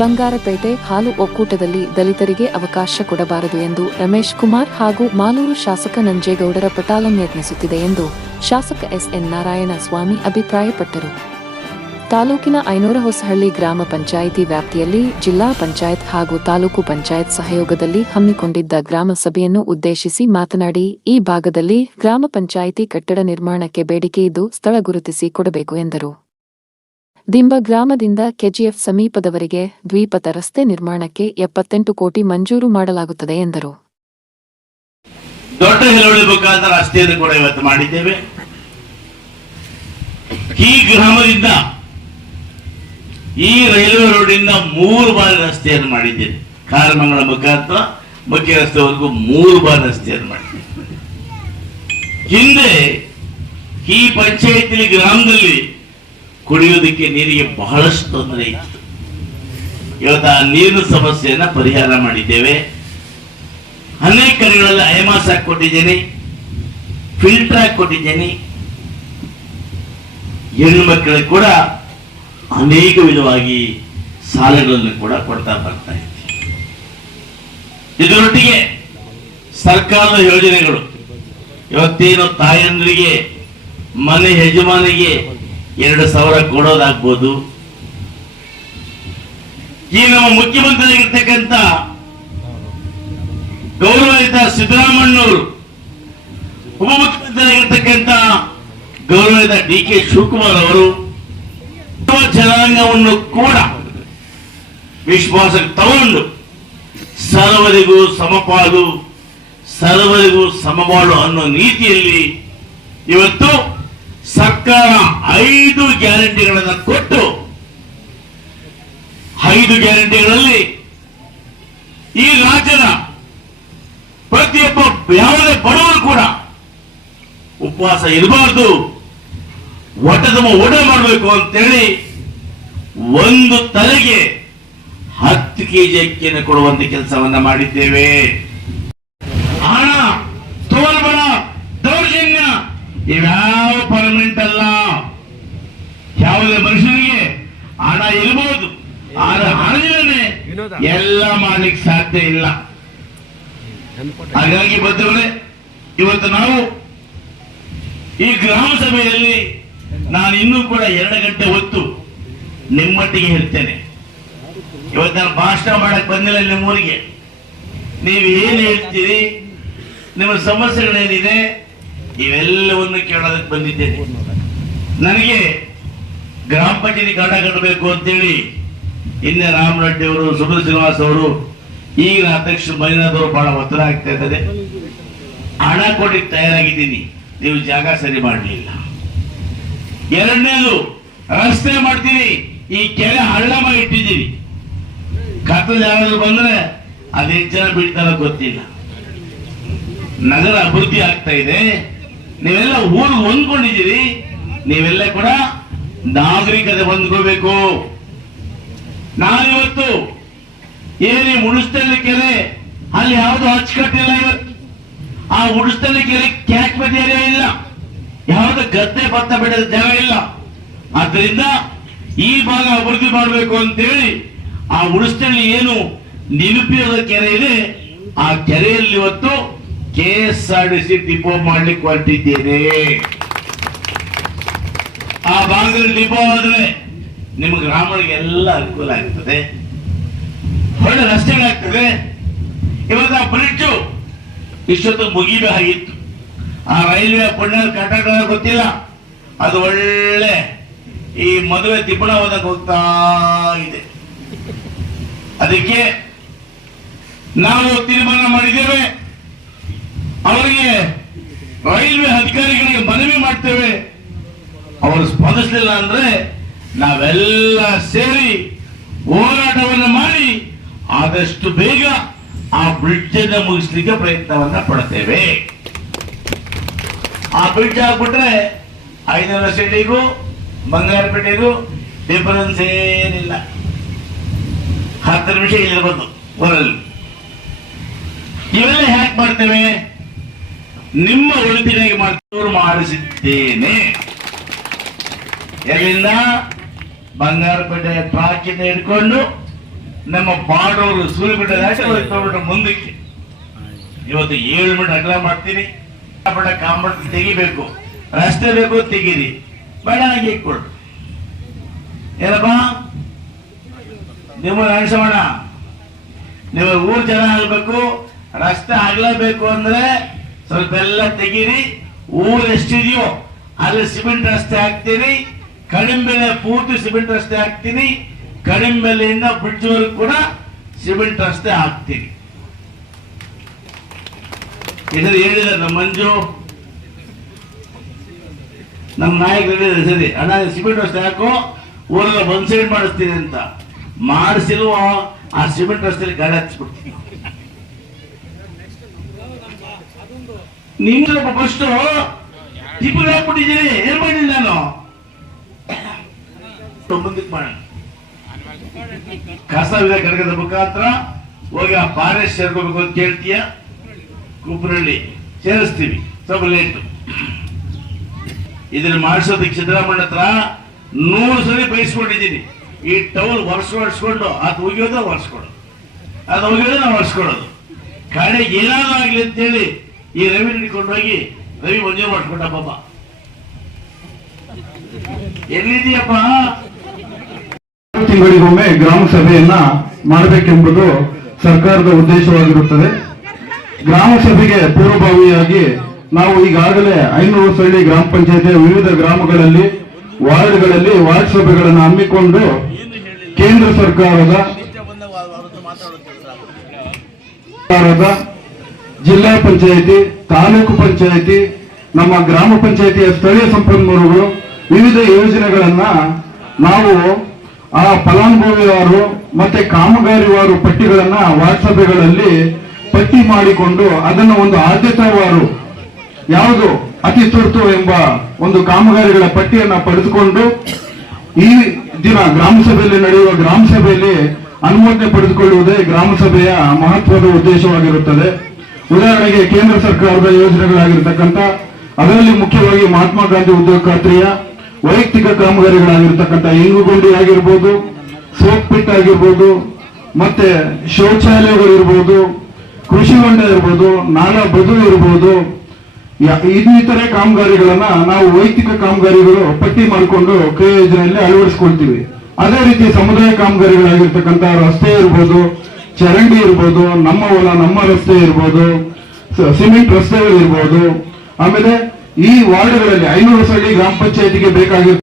ಬಂಗಾರಪೇಟೆ ಹಾಲು ಒಕ್ಕೂಟದಲ್ಲಿ ದಲಿತರಿಗೆ ಅವಕಾಶ ಕೊಡಬಾರದು ಎಂದು ರಮೇಶ್ ಕುಮಾರ್ ಹಾಗೂ ಮಾಲೂರು ಶಾಸಕ ನಂಜೇಗೌಡರ ಪಟಾಲಂ ಯತ್ನಿಸುತ್ತಿದೆ ಎಂದು ಶಾಸಕ ಎಸ್ಎನ್ ನಾರಾಯಣ ಸ್ವಾಮಿ ಅಭಿಪ್ರಾಯಪಟ್ಟರು. ತಾಲೂಕಿನ ಐನೂರ ಹೊಸಹಳ್ಳಿ ಗ್ರಾಮ ಪಂಚಾಯಿತಿ ವ್ಯಾಪ್ತಿಯಲ್ಲಿ ಜಿಲ್ಲಾ ಪಂಚಾಯತ್ ಹಾಗೂ ತಾಲೂಕು ಪಂಚಾಯತ್ ಸಹಯೋಗದಲ್ಲಿ ಹಮ್ಮಿಕೊಂಡಿದ್ದ ಗ್ರಾಮ ಸಭೆಯನ್ನು ಉದ್ದೇಶಿಸಿ ಮಾತನಾಡಿ, ಈ ಭಾಗದಲ್ಲಿ ಗ್ರಾಮ ಪಂಚಾಯಿತಿ ಕಟ್ಟಡ ನಿರ್ಮಾಣಕ್ಕೆ ಬೇಡಿಕೆ ಇದ್ದು ಸ್ಥಳ ಗುರುತಿಸಿ ಕೊಡಬೇಕು ಎಂದರು. ದಿಂಬ ಗ್ರಾಮದಿಂದ ಕೆಜಿಎಫ್ ಸಮೀಪದವರೆಗೆ ದ್ವೀಪದ ರಸ್ತೆ ನಿರ್ಮಾಣಕ್ಕೆ ಎಪ್ಪತ್ತೆಂಟು ಕೋಟಿ ಮಂಜೂರು ಮಾಡಲಾಗುತ್ತದೆ ಎಂದರು. ದೊಡ್ಡ ಹಿಲವಳಿ ಮುಖಾಂತರ ರಸ್ತೆಯನ್ನು ಕೂಡ ಇವತ್ತು ಮಾಡಿದ್ದೇವೆ. ಈ ಗ್ರಾಮದಿಂದ ಈ ರೈಲ್ವೆ ರೋಡಿಂದ ಮೂರು ಬಾರಿ ರಸ್ತೆಯನ್ನು ಮಾಡಿದ್ದೇನೆ ಕಾರಮಂಗಳ ಮುಖಾಂತರ ಮುಖ್ಯ ರಸ್ತೆವರೆಗೂ ಮೂರು ಬಾರಿ ರಸ್ತೆಯನ್ನು ಮಾಡಿದ್ದೇವೆ. ಹಿಂದೆ ಈ ಪಂಚಾಯತಿ ಗ್ರಾಮದಲ್ಲಿ ಕುಡಿಯೋದಕ್ಕೆ ನೀರಿಗೆ ಬಹಳಷ್ಟು ತೊಂದರೆ ಇತ್ತು. ಇವತ್ತು ಆ ನೀರಿನ ಸಮಸ್ಯೆಯನ್ನ ಪರಿಹಾರ ಮಾಡಿದ್ದೇವೆ. ಅನೇಕ ಕಡೆಗಳಲ್ಲಿ ಐಮಾಸ್ ಹಾಕಿ ಕೊಟ್ಟಿದ್ದೇನೆ. ಫಿಲ್ಟರ್ ಹಾಕಿ ಕೊಟ್ಟಿದ್ದೇನೆ. ಹೆಣ್ಣು ಮಕ್ಕಳಿಗೆ ಕೂಡ ಅನೇಕ ವಿಧವಾಗಿ ಸಾಲಗಳನ್ನು ಕೂಡ ಕೊಡ್ತಾ ಬರ್ತಾ ಇದ್ದೀವಿ ಇದರೊಟ್ಟಿಗೆ ಸರ್ಕಾರದ ಯೋಜನೆಗಳು. ಇವತ್ತೇನು ತಾಯಂದ್ರಿಗೆ, ಮನೆ ಯಜಮಾನಿಗೆ ಎರಡು ಸಾವಿರ ಕೊಡೋದಾಗ್ಬೋದು. ಈ ನಮ್ಮ ಮುಖ್ಯಮಂತ್ರಿ ಆಗಿರ್ತಕ್ಕಂಥ ಗೌರವಿತ ಸಿದ್ದರಾಮಣ್ಣವರು ಉಪಮುಖ್ಯಮಂತ್ರಿ ಗೌರವಿತ ಡಿ ಕೆ ಶಿವಕುಮಾರ್ ಅವರು ಜನಾಂಗವನ್ನು ಕೂಡ ವಿಶ್ವಾಸಕ್ಕೆ ತಗೊಂಡು ಸರ್ವರಿಗೂ ಸಮಪಾಲು, ಸರ್ವರಿಗೂ ಸಮಬಾಳು ಅನ್ನೋ ನೀತಿಯಲ್ಲಿ ಇವತ್ತು ಸರ್ಕಾರ ಐದು ಗ್ಯಾರಂಟಿಗಳನ್ನು ಕೊಟ್ಟು, ಐದು ಗ್ಯಾರಂಟಿಗಳಲ್ಲಿ ಈ ರಾಜ್ಯದ ಪ್ರತಿಯೊಬ್ಬ ಯಾವುದೇ ಬಡವರು ಕೂಡ ಉಪವಾಸ ಇರಬಾರ್ದು ತುಂಬ ಊಟ ಮಾಡಬೇಕು ಅಂತೇಳಿ ಒಂದು ತಲೆಗೆ ಹತ್ತು ಕೆಜಿ ಅಕ್ಕಿಯನ್ನು ಕೊಡುವಂತ ಕೆಲಸವನ್ನ ಮಾಡಿದ್ದೇವೆ. ಇವ್ಯಾವ ಪರ್ಮನೆಂಟ್ ಅಲ್ಲ? ಯಾವುದೇ ಮನುಷ್ಯನಿಗೆ ಹಣ ಇರಬಹುದು ಆದ್ರೆ ಹಣದಿಂದಲೇ ಎಲ್ಲ ಮಾಡ್ಲಿಕ್ಕೆ ಸಾಧ್ಯ ಇಲ್ಲ. ಹಾಗಾಗಿ ಬಂಧುಗಳೇ ಇವತ್ತು ನಾವು ಈ ಗ್ರಾಮ ಸಭೆಯಲ್ಲಿ ನಾನು ಇನ್ನೂ ಕೂಡ ಎರಡು ಗಂಟೆ ಹೊತ್ತು ನಿಮ್ಮೊಟ್ಟಿಗೆ ಹೇಳ್ತೇನೆ ಇವತ್ತು ನಾನು ಭಾಷಣ ಮಾಡಕ್ ಬಂದಿಲ್ಲ ನಿಮ್ಮೂರಿಗೆ. ನೀವು ಏನು ಹೇಳ್ತೀರಿ? ನಿಮ್ಮ ಸಮಸ್ಯೆಗಳೇನಿದೆ? ಇವೆಲ್ಲವನ್ನು ಕೇಳೋದಕ್ಕೆ ಬಂದಿದ್ದೇನೆ. ನನಗೆ ಗ್ರಾಮ ಪಂಚಾಯತಿ ಗಂಡ ಕಟ್ಟಬೇಕು ಅಂತೇಳಿ ಹಿಂದೆ ರಾಮರೆಡ್ಡಿ ಅವರು ಸುಬ್ರ ಶ್ರೀನಿವಾಸ್ ಅವರು, ಈಗಿನ ಅಧ್ಯಕ್ಷ ಮಂಜುನಾಥ್ ಅವರು ಬಹಳ ಒತ್ತಡ ಆಗ್ತಾ ಇದ್ದಾರೆ. ಹಣ ಕೊಡ್ಲಿಕ್ಕೆ ತಯಾರಾಗಿದ್ದೀನಿ. ನೀವು ಜಾಗ ಸರಿ ಮಾಡಲಿಲ್ಲ. ಎರಡನೇದು, ರಸ್ತೆ ಮಾಡ್ತೀನಿ. ಈ ಕೆರೆ ಹಳ್ಳ ಮಾಡಿ ಇಟ್ಟಿದ್ದೀವಿ ಕತ್ತಲು ಯಾರಾದ್ರೂ ಬಂದ್ರೆ ಅದೆಷ್ಟು ಜನ ಬಿಡ್ತಾರೋ ಗೊತ್ತಿಲ್ಲ. ನಗರ ಅಭಿವೃದ್ಧಿ ಆಗ್ತಾ ಇದೆ. ನೀವೆಲ್ಲ ಊರು ಹೊಂದ್ಕೊಂಡಿದ್ದೀರಿ, ನೀವೆಲ್ಲ ಕೂಡ ನಾಗರಿಕತೆ ಹೊಂದ್ಕೋಬೇಕು. ನಾನಿವತ್ತು ಏನೇ ಮುಣಿಸ್ತಲ್ಲಿ ಕೆರೆ, ಅಲ್ಲಿ ಯಾವುದು ಅಚ್ಚುಕಟ್ಟಿಲ್ಲ ಇವತ್ತು. ಆ ಉಡಿಸ್ತಲ್ಲಿ ಕೆರೆ ಕ್ಯಾಚ್ಮೆಂಟ್ ಏರಿಯಾ ಇಲ್ಲ. ಯಾವ್ದು ಗದ್ದೆ ಭತ್ತ ಬಿಡದ ಜಾಗ ಇಲ್ಲ. ಆದ್ರಿಂದ ಈ ಭಾಗ ಅಭಿವೃದ್ಧಿ ಮಾಡಬೇಕು ಅಂತೇಳಿ ಆ ಉಡಿಸ್ತಳ್ಳಿ ಏನು ನಿರುಪಯೋಗ ಕೆರೆ ಇದೆ, ಆ ಕೆರೆಯಲ್ಲಿ ಇವತ್ತು K S R D C depot ಮಾಡ್ಲಿಕ್ಕೆ ಹೊರಟಿದ್ದೇನೆ. ಆ ಭಾಗದಲ್ಲಿ ಡಿಪೋ ಆದ್ರೆ ನಿಮ್ಮ ಗ್ರಾಮಗಳಿಗೆ ಎಲ್ಲ ಅನುಕೂಲ ಆಗ್ತದೆ. ಒಳ್ಳೆ ರಸ್ತೆಗಳಾಗ್ತದೆ ಇವತ್ತು ಆ ಬ್ರಿಡ್ಜ್ ಇಷ್ಟೊತ್ತು ಮುಗಿಬೇಕಾಗಿತ್ತು ಆ ರೈಲ್ವೆ ಪುಣ್ಯ ಕಟ್ಟಡ ಗೊತ್ತಿಲ್ಲ. ಅದು ಒಳ್ಳೆ ಈ ಮದುವೆ ತಿಪ್ಪಣ ಹೋದಾಗ ಹೋಗ್ತಾ ಇದೆ. ಅದಕ್ಕೆ ನಾವು ತೀರ್ಮಾನ ಮಾಡಿದ್ದೇವೆ. ಅವರಿಗೆ ರೈಲ್ವೆ ಅಧಿಕಾರಿಗಳಿಗೆ ಮನವಿ ಮಾಡ್ತೇವೆ. ಅವರು ಸ್ಪಂದಿಸಲಿಲ್ಲ ಅಂದ್ರೆ ನಾವೆಲ್ಲ ಸೇರಿ ಹೋರಾಟವನ್ನು ಮಾಡಿ ಆದಷ್ಟು ಬೇಗ ಆ ಬ್ರಿಡ್ಜ್ ಅನ್ನು ಮುಗಿಸ್ಲಿಕ್ಕೆ ಪ್ರಯತ್ನವನ್ನ ಪಡ್ತೇವೆ. ಆ ಬ್ರಿಡ್ಜ್ ಆಗ್ಬಿಟ್ರೆ ಐನೂರ ಸಿಟಿಗೂ ಬಂಗಾರಪೇಟೆಗೂ ಡಿಫರೆನ್ಸ್ ಏನಿಲ್ಲ. ಹತ್ತು ನಿಮಿಷ ಇಲ್ಲಿರ್ಬೋದು, ಊರಲ್ಲಿ. ಇವೆಲ್ಲ ಹ್ಯಾಕ್ ಮಾಡ್ತೇವೆ? ನಿಮ್ಮ ಒಳಿತಿನಾಗಿ ಮಂಜೂರು ಮಾಡಿಸಿದ್ದೇನೆ. ಎಲ್ಲಿಂದ ಬಂಗಾರಪೇಟೆ ಟ್ರಾಕಿಂದ ಹಿಡ್ಕೊಂಡು ನಮ್ಮ ಬಾಡೋರು ಹೋಗಿ ತಗೊಂಡು ಮುಂದಕ್ಕೆ. ಇವತ್ತು ಏಳು ಮೀಟರ್ ಅಗಲ ಮಾಡ್ತೀನಿ. ಕಾಂಬಟ್ ತೆಗಿಬೇಕು. ರಸ್ತೆ ಬೇಕು, ತೆಗೀರಿ. ಬೇಡ ಹಾಗೆ ಕೊಡು ಏನಪ್ಪ? ನಿಮ್ಮ ಅನಿಸೋಣ ನೀವು ಊರ್ ಜನ ಆಗ್ಬೇಕು, ರಸ್ತೆ ಆಗ್ಲೇಬೇಕು ಅಂದ್ರೆ ಸ್ವಲ್ಪ ಎಲ್ಲ ತೆಗೀರಿ, ಊರ್ ಎಷ್ಟಿದೆಯೋ ಅಲ್ಲಿ ಸಿಮೆಂಟ್ ರಸ್ತೆ ಹಾಕ್ತೀನಿ ಕಡಿಮೆಲೆ ಪೂರ್ತಿ ಸಿಮೆಂಟ್ ರಸ್ತೆ ಹಾಕ್ತೀನಿ ಬ್ರಿಡ್ಜ್ ವರೆಗೂ ಕೂಡ ಸಿಮೆಂಟ್ ರಸ್ತೆ ಹಾಕ್ತೀನಿ. ಇದನ್ನು ಹೇಳಿದ ನಮ್ಮ ಮಂಜು, ನಮ್ಮ ನಾಯಕರು ಸರಿ, ಅಣ್ಣ ಸಿಮೆಂಟ್ ರಸ್ತೆ ಹಾಕು, ಊರೆಲ್ಲ ಬಂದ್ ಸೈಡ್ ಮಾಡಿಸ್ತೀನಿ ಅಂತ. ಮಾಡಿಸಿಲ್ವೋ, ಆ ಸಿಮೆಂಟ್ ರಸ್ತೆಯಲ್ಲಿ ಗಾಡಿ ಹಚ್ಬಿಡ್ತೀನಿ ನಿಮ್ಗೆ ಫಸ್ಟ್ ಟಿಪ್ಪು ಹಾಕ್ಬಿಟ್ಟಿದ್ದೀನಿ ಏನ್ ಮಾಡಿಲ್ಲ ನಾನು? ಮುಂದಕ್ಕೆ ಮಾಡೋಣ ಕಸ ವಿಧ ಘಟಕದ ಮುಖಾಂತರ ಹೋಗಿ ಆ ಫಾರೆಸ್ಟ್ ಸೇರ್ಕೋಬೇಕು ಅಂತ ಕೇಳ್ತೀಯ? ಕುಬ್ರಳ್ಳಿ ಸೇರಿಸ್ತೀವಿ. ಸ್ವಲ್ಪ ಲೇಟು ಇದನ್ನ ಮಾಡಿಸೋದಕ್ಕೆ ಸಿದ್ದರಾಮಯ್ಯ ಹತ್ರ ನೂರು ಸರಿ ಬಯಸ್ಕೊಂಡಿದ್ದೀನಿ. ಈ ಟೌಲ್ ವರ್ಷ ಒರೆಸ್ಕೊಂಡು ಅದು ಒಗೆಯೋದು ಒರೆಸ್ಕೊಡೋದು ಅದು ಒಗೆಯೋದು ನಾವು ಒರೆಸ್ಕೊಡೋದು ಕಡೆಗೆ ಏನಾದ್ರು ಆಗ್ಲಿ ಅಂತೇಳಿ ಈ ರವಿ ಹಿಡ್ಕೊಂಡೋಗಿ ರವಿ ಮಂಜೂರು ಮಾಡ್ಕೊಂಡ ಪಾಪ. ಎಲ್ಲಿದೆಯಪ್ಪ ತಿಂಗಳಿಗೊಮ್ಮೆ ಗ್ರಾಮ ಸಭೆಯನ್ನ ಮಾಡಬೇಕೆಂಬುದು ಸರ್ಕಾರದ ಉದ್ದೇಶವಾಗಿರುತ್ತದೆ. ಗ್ರಾಮ ಸಭೆಗೆ ಪೂರ್ವಭಾವಿಯಾಗಿ ನಾವು ಈಗಾಗಲೇ ಐನೂರು ಸಳ್ಳಿ ಗ್ರಾಮ ಪಂಚಾಯತಿಯ ವಿವಿಧ ಗ್ರಾಮಗಳಲ್ಲಿ, ವಾರ್ಡ್ಗಳಲ್ಲಿ, ವಾರ್ಡ್ ಸಭೆಗಳನ್ನು ಹಮ್ಮಿಕೊಂಡು ಕೇಂದ್ರ ಸರ್ಕಾರದ ಜಿಲ್ಲಾ ಪಂಚಾಯಿತಿ, ತಾಲೂಕು ಪಂಚಾಯಿತಿ, ನಮ್ಮ ಗ್ರಾಮ ಪಂಚಾಯಿತಿಯ ಸ್ಥಳೀಯ ಸಂಪನ್ಮೂಲಗಳು, ವಿವಿಧ ಯೋಜನೆಗಳನ್ನ ನಾವು ಆ ಫಲಾನುಭವಿಯವರು ಮತ್ತೆ ಕಾಮಗಾರಿವಾರು ಪಟ್ಟಿಗಳನ್ನ ವಾಟ್ಸಪ್ಗಳಲ್ಲಿ ಪಟ್ಟಿ ಮಾಡಿಕೊಂಡು ಅದನ್ನು ಒಂದು ಆದ್ಯತಾವಾರು, ಯಾವುದು ಅತಿ ತುರ್ತು ಎಂಬ ಒಂದು ಕಾಮಗಾರಿಗಳ ಪಟ್ಟಿಯನ್ನ ಪಡೆದುಕೊಂಡು ಈ ದಿನ ಗ್ರಾಮ ಸಭೆಯಲ್ಲಿ ನಡೆಯುವ ಗ್ರಾಮ ಸಭೆಯಲ್ಲಿ ಅನುಮೋದನೆ ಪಡೆದುಕೊಳ್ಳುವುದೇ ಗ್ರಾಮ ಸಭೆಯ ಮಹತ್ವದ ಉದ್ದೇಶವಾಗಿರುತ್ತದೆ. ಉದಾಹರಣೆಗೆ ಕೇಂದ್ರ ಸರ್ಕಾರದ ಯೋಜನೆಗಳಾಗಿರ್ತಕ್ಕಂಥ, ಅದರಲ್ಲಿ ಮುಖ್ಯವಾಗಿ ಮಹಾತ್ಮ ಗಾಂಧಿ ಉದ್ಯೋಗ ಖಾತ್ರಿಯ ವೈಯಕ್ತಿಕ ಕಾಮಗಾರಿಗಳಾಗಿರ್ತಕ್ಕಂಥ ಇಂಗುಗುಂಡಿ ಆಗಿರ್ಬೋದು ಸೋಪ್ ಪಿಟ್ ಆಗಿರ್ಬೋದು, ಮತ್ತೆ ಶೌಚಾಲಯಗಳಿರ್ಬೋದು ಕೃಷಿ ಹೊಂಡ ಇರ್ಬೋದು, ನಾಲಾ ಬದು ಇರ್ಬೋದು ಇನ್ನಿತರೆ ಕಾಮಗಾರಿಗಳನ್ನ ನಾವು ವೈಯಕ್ತಿಕ ಕಾಮಗಾರಿಗಳು ಪಟ್ಟಿ ಮಾಡಿಕೊಂಡು ಕ್ರಿಯೋಜನೆಯಲ್ಲಿ ಅಳವಡಿಸ್ಕೊಳ್ತೀವಿ. ಅದೇ ರೀತಿ ಸಮುದಾಯ ಕಾಮಗಾರಿಗಳಾಗಿರ್ತಕ್ಕಂಥ ರಸ್ತೆ ಇರ್ಬೋದು ಚರಂಡಿ ಇರ್ಬೋದು, ನಮ್ಮ ಹೊಲ, ನಮ್ಮ ರಸ್ತೆ ಇರ್ಬೋದು ಸಿಮೆಂಟ್ ರಸ್ತೆಗಳು ಇರ್ಬೋದು ಆಮೇಲೆ ಈ ವಾರ್ಡ್ಗಳಲ್ಲಿ ಐನೂರು ಸಳ್ಳಿ ಗ್ರಾಮ ಪಂಚಾಯತಿಗೆ ಬೇಕಾಗಿರ್ತಕ್ಕಂಥ